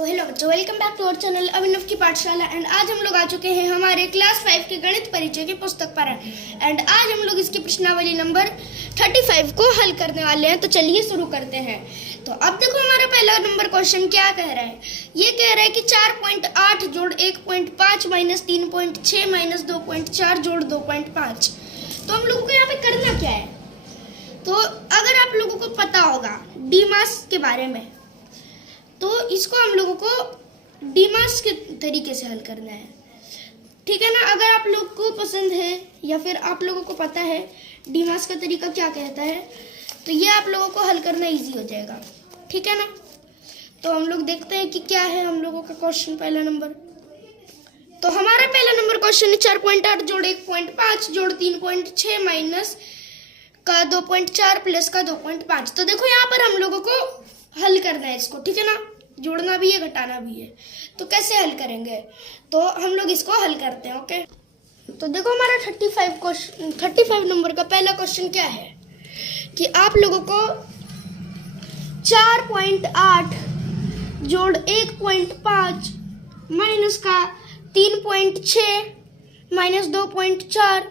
Hello बच्चों, welcome back to our channel Abhinav की Pathshala. And आज हम लोग आ चुके हैं हमारे क्लास 5 के गणित परिचय की पुस्तक पर। एंड आज हम लोग इसकी प्रश्नावली नंबर 35 को हल करने वाले हैं। तो चलिए शुरू करते हैं। तो अब देखो हमारा पहला नंबर क्वेश्चन क्या कह रहा है। ये कह रहा है कि 4.8 जोड़ 1.5 माइनस 3.6 माइनस 2.4 जोड़ 2.5। तो हम लोगों को यहाँ पे करना क्या है। तो अगर आप लोगों को पता होगा डीमास के बारे में, तो इसको हम लोगों को डीमास के तरीके से हल करना है, ठीक है ना। अगर आप लोग को पसंद है या फिर आप लोगों को पता है डीमास का तरीका क्या कहता है, तो ये आप लोगों को हल करना इजी हो जाएगा, ठीक है ना। तो हम लोग देखते हैं कि क्या है हम लोगों का क्वेश्चन पहला नंबर। तो हमारा पहला नंबर क्वेश्चन है 4.8 जोड़ 1.5 जोड़ 3.6 माइनस का 2.4 प्लस का 2.5। तो देखो यहाँ पर हम लोगों को हल करना है इसको, ठीक है ना। जोड़ना भी है, घटाना भी है। तो कैसे हल करेंगे, तो हम लोग इसको हल करते हैं। ओके, तो देखो हमारा 35 नंबर का पहला क्वेश्चन क्या है कि आप लोगों को 4.8 जोड़ 1.5 माइनस का 3.6 माइनस 2.4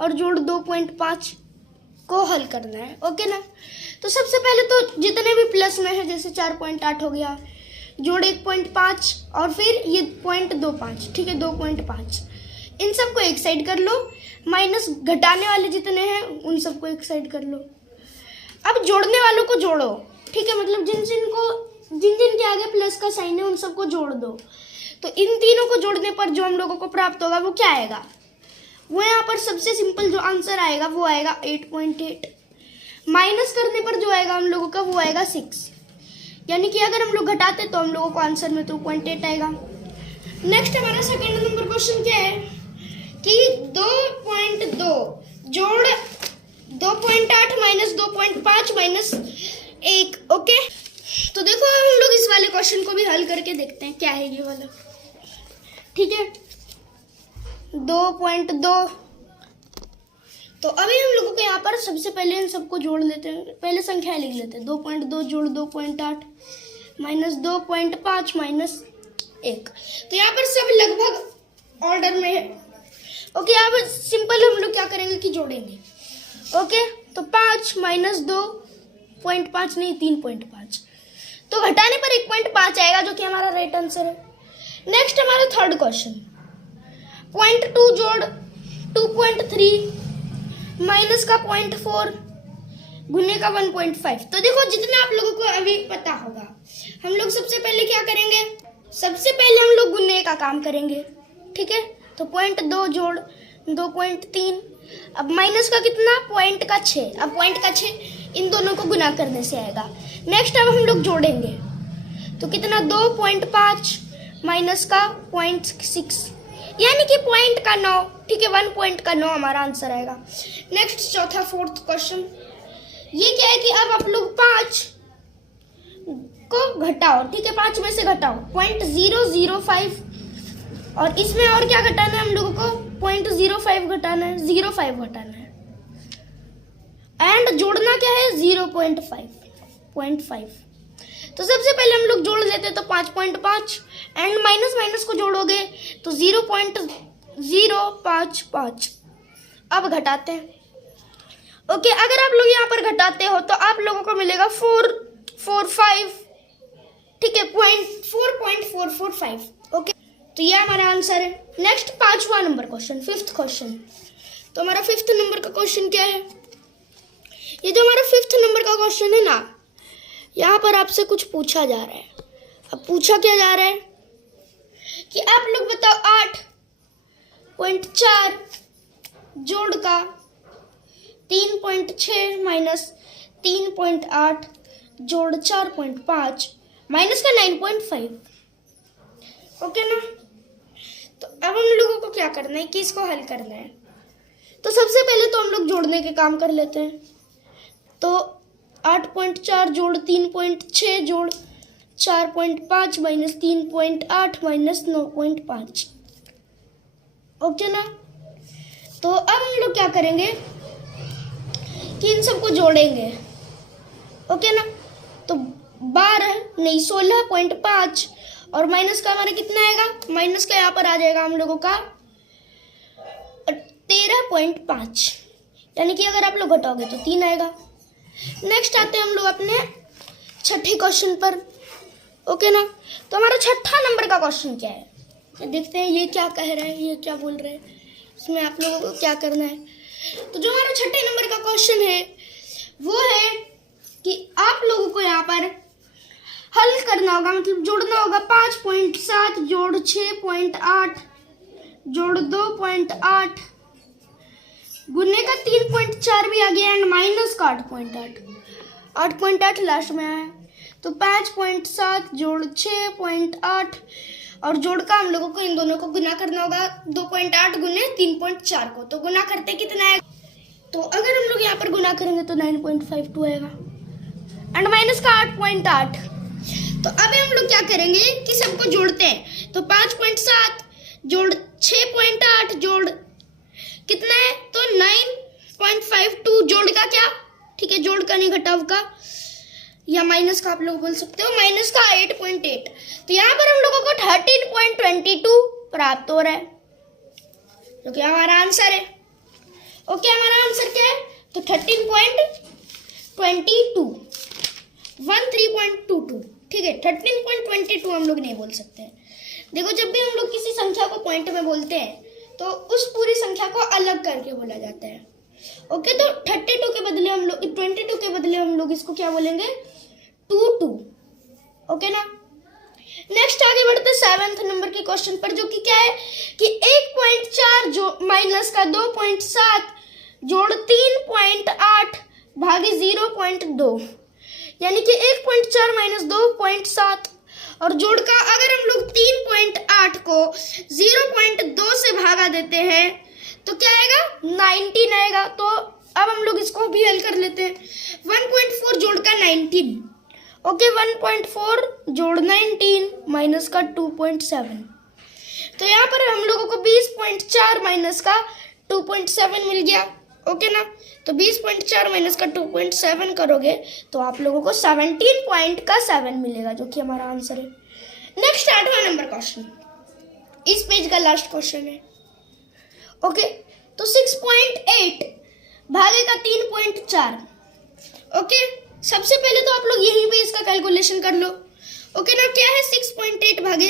और जोड़ 2.5 को हल करना है। ओके ना। तो सबसे पहले तो जितने भी प्लस में है, जैसे 4.8 हो गया जोड़ 1.5 और फिर ये 0.25, ठीक है 2.5, इन सबको एक साइड कर लो। माइनस घटाने वाले जितने हैं उन सबको एक साइड कर लो। अब जोड़ने वालों को जोड़ो, ठीक है, मतलब जिन के आगे प्लस का साइन है उन सबको जोड़ दो। तो इन तीनों को जोड़ने पर जो हम लोगों को प्राप्त होगा वो क्या आएगा, वो यहाँ पर सबसे सिंपल जो आंसर आएगा वो आएगा 8.8। माइनस करने पर जो आएगा हम लोगों का वो आएगा 6, यानी कि अगर हम लोग घटाते तो हम लोगों को आंसर में 2.8 आएगा। नेक्स्ट हमारा सेकंड नंबर क्वेश्चन क्या है कि 2.2 जोड़ 2.8 माइनस 2.5 माइनस 1। ओके, तो देखो हम लोग इस वाले क्वेश्चन को भी हल करके देखते हैं क्या है ये वाला, ठीक है। 2.2, तो अभी हम लोगों को यहाँ पर सबसे पहले इन सबको जोड़ लेते हैं, पहले संख्या लिख लेते हैं। 2.2 जोड़ 2.8 माइनस 2.5 माइनस 1। तो यहाँ पर सब लगभग ऑर्डर में है। ओके, यहाँ पर सिंपल हम लोग क्या करेंगे कि जोड़ेंगे। ओके, तो 5 माइनस 2.5 नहीं 3.5, तो घटाने पर 1.5 आएगा जो कि हमारा राइट आंसर है। नेक्स्ट हमारा थर्ड क्वेश्चन 0.2 जोड़ 2.3 माइनस का 0.4 गुने का 1.5। तो देखो जितना आप लोगों को अभी पता होगा, हम लोग सबसे पहले क्या करेंगे, सबसे पहले हम लोग गुने का काम करेंगे, ठीक है। तो 0.2 जोड़ 2.3, अब माइनस का कितना, पॉइंट का 6, अब पॉइंट का 6 इन दोनों को गुना करने से आएगा। नेक्स्ट अब हम लोग जोड़ेंगे तो कितना, 2.5 माइनस का 0.6 यानी कि पॉइंट का 9, ठीक है, 1 पॉइंट का 9 हमारा आंसर आएगा। नेक्स्ट चौथा फोर्थ क्वेश्चन ये क्या है कि अब आप लोग 5 को घटाओ, ठीक है, 5 में से घटाओ 0.005 और इसमें और क्या घटाना है हम लोगों को, 0.05 घटाना है, 0.5 घटाना है। एंड जोड़ना क्या है 0.5। तो सबसे पहले हम लोग जोड़ लेते हैं, तो 5.5 एंड माइनस माइनस को जोड़ोगे तो 0.055। अब घटाते हैं। ओके, अगर आप लोग यहाँ पर घटाते हो तो आप लोगों को मिलेगा 445, ठीक है, 4.445। ओके, तो ये हमारा आंसर है। नेक्स्ट पांचवा नंबर क्वेश्चन, फिफ्थ क्वेश्चन। तो हमारा फिफ्थ नंबर का क्वेश्चन क्या है, ये जो हमारा फिफ्थ नंबर का क्वेश्चन है ना, यहाँ पर आपसे कुछ पूछा जा रहा है। अब पूछा क्या जा रहा है कि आप लोग बताओ 8.4 जोड़ का 3.6 माइनस 3.8 जोड़ 4.5 माइनस का 9.5। ओके ना। तो अब हम लोगों को क्या करना है कि इसको हल करना है। तो सबसे पहले तो हम लोग जोड़ने के काम कर लेते हैं। तो 8.4 जोड़ 3.6 जोड़ 4.5 माइनस 3.8 माइनस 9.5। ओके ना। तो अब हम लोग क्या करेंगे कि इन सबको जोड़ेंगे। ओके ना। तो 12 नहीं 16.5 और माइनस का हमारा कितना आएगा, माइनस का यहाँ पर आ जाएगा हम लोगों का 13.5, यानी कि अगर आप लोग घटाओगे तो 3 आएगा। नेक्स्ट आते हैं हम लोग अपने छठे क्वेश्चन पर, ओके ना। तो हमारा छठा नंबर का क्वेश्चन क्या है, तो देखते हैं ये क्या कह रहा है, ये क्या बोल रहे हैं, इसमें आप लोगों को क्या करना है। तो जो हमारा छठे नंबर का क्वेश्चन है वो है कि आप लोगों को यहाँ पर हल करना होगा, मतलब जोड़ना होगा 5.7 जोड़ 6.8 जोड़ 2.8 गुने का 3.4 भी आ गया एंड माइनस का 8.8 लास्ट में आया। तो 5.7 जोड़ 6.8 और जोड़ का हम लोगों को इन दोनों को गुना करना होगा 2.8 गुने 3.4 को। तो गुना करते कितना है, तो अगर हम लोग यहाँ पर गुना करेंगे तो 9.52 आएगा एंड माइनस का 8.8। तो अभी हम लोग क्या करेंगे कि सबको जोड़ते हैं। तो 5.7 जोड़ 6.8 जोड़ कितना है, तो 9.52 जोड़ का क्या, ठीक है, जोड़ का नहीं घटाव का, या माइनस का आप लोग बोल सकते हो, माइनस का 8.8। तो यहाँ पर हम लोगों को 13.22 प्राप्त हो रहा है, जो कि हमारा आंसर है। ओके, हमारा आंसर क्या है, तो 13.22 13.22, ठीक है। 13.22 हम लोग नहीं बोल सकते हैं। देखो, जब भी हम लोग किसी संख्या को पॉइंट में बोलते हैं तो उस पूरी संख्या को अलग करके बोला जाता है। ओके, तो 32 के बदले हम लोग 22 के बदले हम लोग इसको क्या बोलेंगे, 22। ओके ना। नेक्स्ट आगे बढ़ते 7th नंबर के क्वेश्चन पर, जो कि क्या है कि 1.4 जो माइनस का 2.7 जोड़ 3.8 भागे 0.2, यानी कि 1.4 माइनस 2.7 और जोड़ का अगर हम लोग 3.8 को 0.2 से भागा देते हैं तो क्या आएगा, 19 आएगा। तो अब हम लोग इसको भी हल कर लेते हैं। 1.4 जोड़ का 19, ओके, 1.4 जोड़ 19 माइनस का 2.7, तो यहाँ पर हम लोगों को 20.4 माइनस का 2.7 मिल गया। ओके ना। तो 20.4 माइनस का 2.7 करोगे तो आप लोगों को 17.7 मिलेगा, जो कि हमारा आंसर है। नेक्स्ट 8वां नंबर क्वेश्चन, इस पेज का लास्ट क्वेश्चन है। ओके, तो 6.8 भागे का 3.4। ओके, सबसे पहले तो आप लोग यहीं पे इसका कैलकुलेशन कर लो। ओके ना, क्या है 6.8 भागे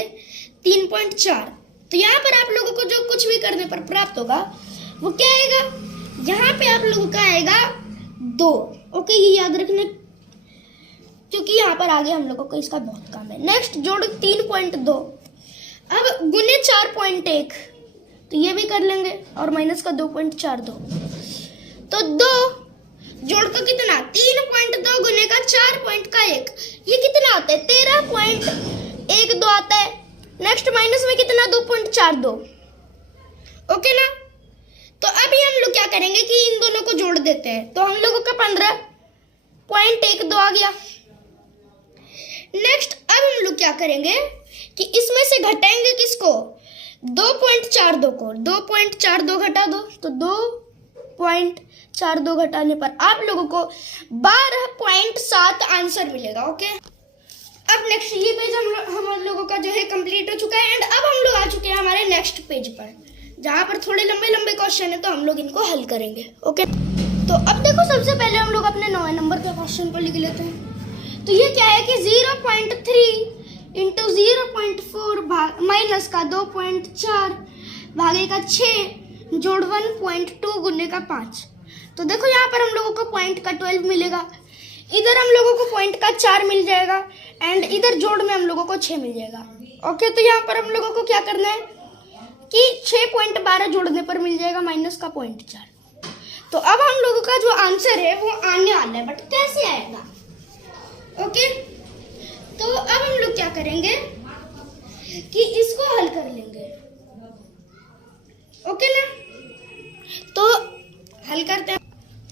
3.4। तो यहाँ पर आप लोगों को जो कुछ भी करने पर प्राप्त होगा वो क्या आएगा, यहाँ पे आप लोगों का आएगा 2। ओके, ये याद रखना क्योंकि यहाँ पर आगे हम लोगों को इसका बहुत काम है। नेक्स्ट जोड़ 3.2, अब गुने 4.1, तो ये भी कर लेंगे और माइनस का 2.42, तो 2 जोड़ का कितना 3.2 गुने का 4.1, ये कितना आता है 13.12 आता है। नेक्स्ट माइनस में कितना 2.42। ओके ना। तो अभी हम लोग क्या करेंगे कि इन दोनों को जोड़ देते हैं, तो हम लोगों का 15.12 आ गया। नेक्स्ट अब हम लोग क्या करेंगे कि इसमें से घटाएंगे किसको, 2.42 को। 2.42 घटा दो, तो 2.42 घटाने पर आप लोगों को 12.7 आंसर मिलेगा। ओके, अब नेक्स्ट ये पेज हम लोगों का जो है कंप्लीट हो चुका है एंड अब हम लोग आ चुके हैं हमारे नेक्स्ट पेज पर, जहाँ पर थोड़े लंबे लंबे क्वेश्चन है, तो हम लोग इनको हल करेंगे। ओके, तो अब देखो, सबसे पहले हम लोग अपने 9वें नंबर के क्वेश्चन को लिख लेते हैं। तो ये क्या है कि 0.3 इंटू 0.4 माइनस का 2.4 भागे का 6 जोड़ 1.2 गुने का 5। तो देखो, यहाँ पर हम लोगों को पॉइंट का 12 मिलेगा, इधर हम लोगों को पॉइंट का 4 मिल जाएगा एंड इधर जोड़ में हम लोगों को 6 मिल जाएगा। ओके, तो यहाँ पर हम लोगों को क्या करना है कि 6.12 जोड़ने पर मिल जाएगा माइनस का 0.4। तो अब हम लोगों का जो आंसर है वो आने वाला है, बट कैसे आएगा। ओके, तो अब हम लोग क्या करेंगे कि इसको हल कर लेंगे। ओके ना, तो हल करते हैं।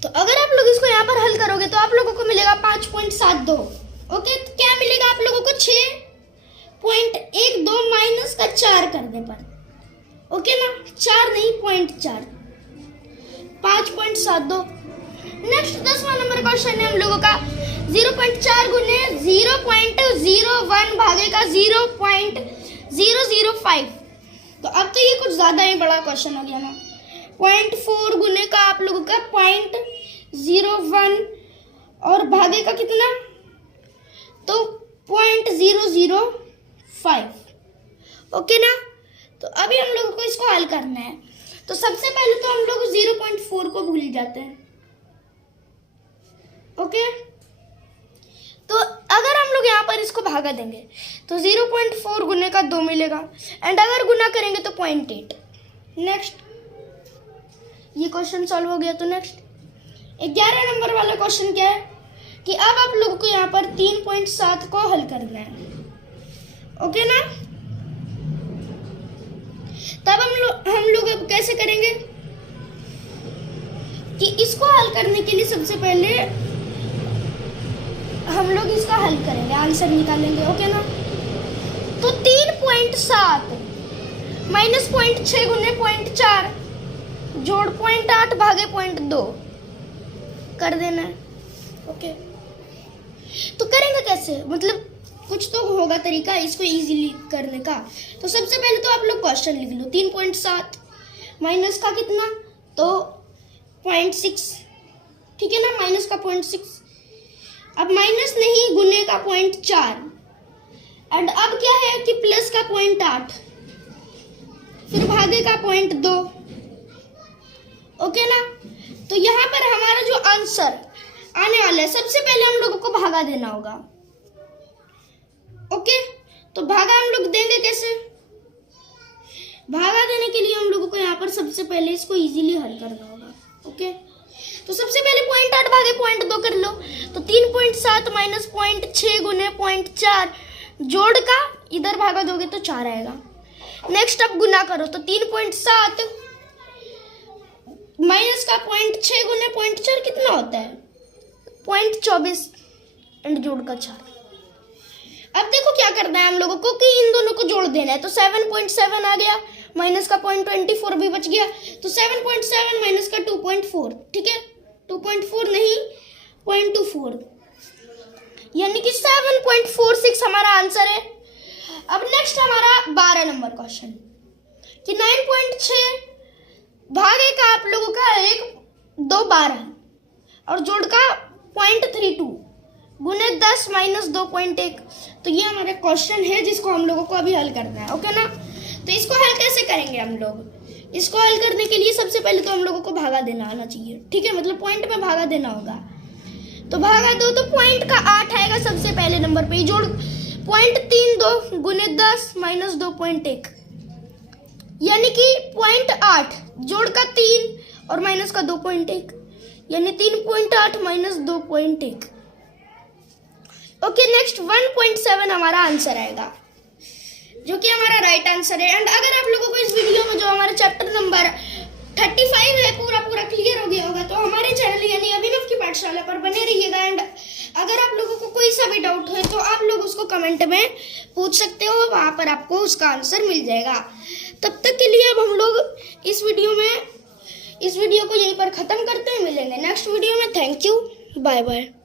तो अगर आप लोग इसको यहाँ पर हल करोगे तो आप लोगों को मिलेगा 5.72। ओके, तो क्या मिलेगा आप लोगों को 6.12 माइनस का 4 करने पर। ओके ना, 4 नहीं 0.4, 5.72। नेक्स्ट 10वां नंबर क्वेश्चन है हम लोगों का 0.4 गुने 0.01 भागेगा 0.005। तो अब तो ये कुछ ज्यादा ही बड़ा क्वेश्चन हो गया ना। 0.4 गुने का आप लोगों का 0.01 और भागेगा कितना, तो 0.005। ओके ना। तो अभी हम लोगों को इसको हल करना है। तो सबसे पहले तो हम लोग 0.4 को भूल जाते हैं। ओके, तो अगर हम लोग यहाँ पर इसको भागा देंगे तो 0.4 गुने का 2 मिलेगा, एंड अगर गुना करेंगे तो 0.8। नेक्स्ट, ये क्वेश्चन सॉल्व हो गया। तो नेक्स्ट 11 नंबर वाला क्वेश्चन क्या है कि अब आप लोगों को यहाँ पर 3.7 को हल करना है। ओके ना। तब हम लोग अब कैसे करेंगे कि इसको हल करने के लिए सबसे पहले हम लोग इसका हल करेंगे, आंसर निकालेंगे। ओके ना। तो 3.7 माइनस 0.6 गुने 0.4 जोड़ 0.8 भागे 0.2 कर देना है। ओके, तो करेंगे कैसे, मतलब कुछ तो होगा तरीका इसको इजीली करने का। तो सबसे पहले तो आप लोग क्वेश्चन लिख लो। 3.7 माइनस का कितना, तो 0.6, ठीक है ना, माइनस का 0.6। अब माइनस नहीं, गुने का 0.4, एंड अब क्या है कि प्लस का 0.8, फिर भागे का 0.2। ओके ना। तो यहाँ पर हमारा जो आंसर आने वाला है, सबसे पहले हम लोगों को भागा देना होगा। ओके, तो भागा हम लोग देंगे कैसे, भागा देने के लिए हम लोगों को यहाँ पर सबसे पहले इसको इजीली हल करना होगा। ओके, तो सबसे पहले 0.8 भागे 0.2 कर लो। तो 3.7 माइनस 0.6 गुने 0.4 जोड़ का इधर भागा दोगे तो 4 आएगा। नेक्स्ट अब गुना करो, तो 3.7 माइनस का 0.6 गुने 0.4 कितना होता है, 0.24, एंड जोड़ का 4। अब देखो क्या करना है हम लोगों को कि इन दोनों को जोड़ देना है। तो 7.7 आ गया, माइनस का 0.24 भी बच गया। तो 7.7 माइनस का 2.4, ठीक है, 2.4 नहीं 0.24, यानी कि 7.46 हमारा आंसर है। अब नेक्स्ट हमारा 12 नंबर क्वेश्चन कि 9.6 भागे का आप लोगों का 1, 2, 12 और जोड़ का 0.32 गुने 10 माइनस 2.1। तो ये हमारा क्वेश्चन है जिसको हम लोगों को अभी हल करना है। ओके ना। तो इसको हल कैसे करेंगे हम लोग, इसको हल करने के लिए सबसे पहले तो हम लोगों को भागा देना आना चाहिए, ठीक है, मतलब पॉइंट पे भागा देना होगा। तो भागा दो तो पॉइंट का 8 आएगा सबसे पहले नंबर पे, जोड़ 0.32 गुने 10 माइनस 2.1, यानी कि 0.8 जोड़ का 3 और माइनस का 2.1, यानी 3.8 माइनस 2.1। ओके, नेक्स्ट 1.7 हमारा आंसर आएगा, जो कि हमारा राइट आंसर है। एंड अगर आप लोगों को इस वीडियो में जो हमारा चैप्टर नंबर 35 है पूरा क्लियर हो गया होगा, तो हमारे चैनल यानी अभिनव की पाठशाला पर बने रहिएगा। एंड अगर आप लोगों को कोई सा भी डाउट है तो आप लोग उसको कमेंट में पूछ सकते हो, वहाँ पर आपको उसका आंसर मिल जाएगा। तब तक के लिए अब हम लोग इस वीडियो को यहीं पर ख़त्म करते हैं, मिलेंगे नेक्स्ट वीडियो में। Thank you, bye bye.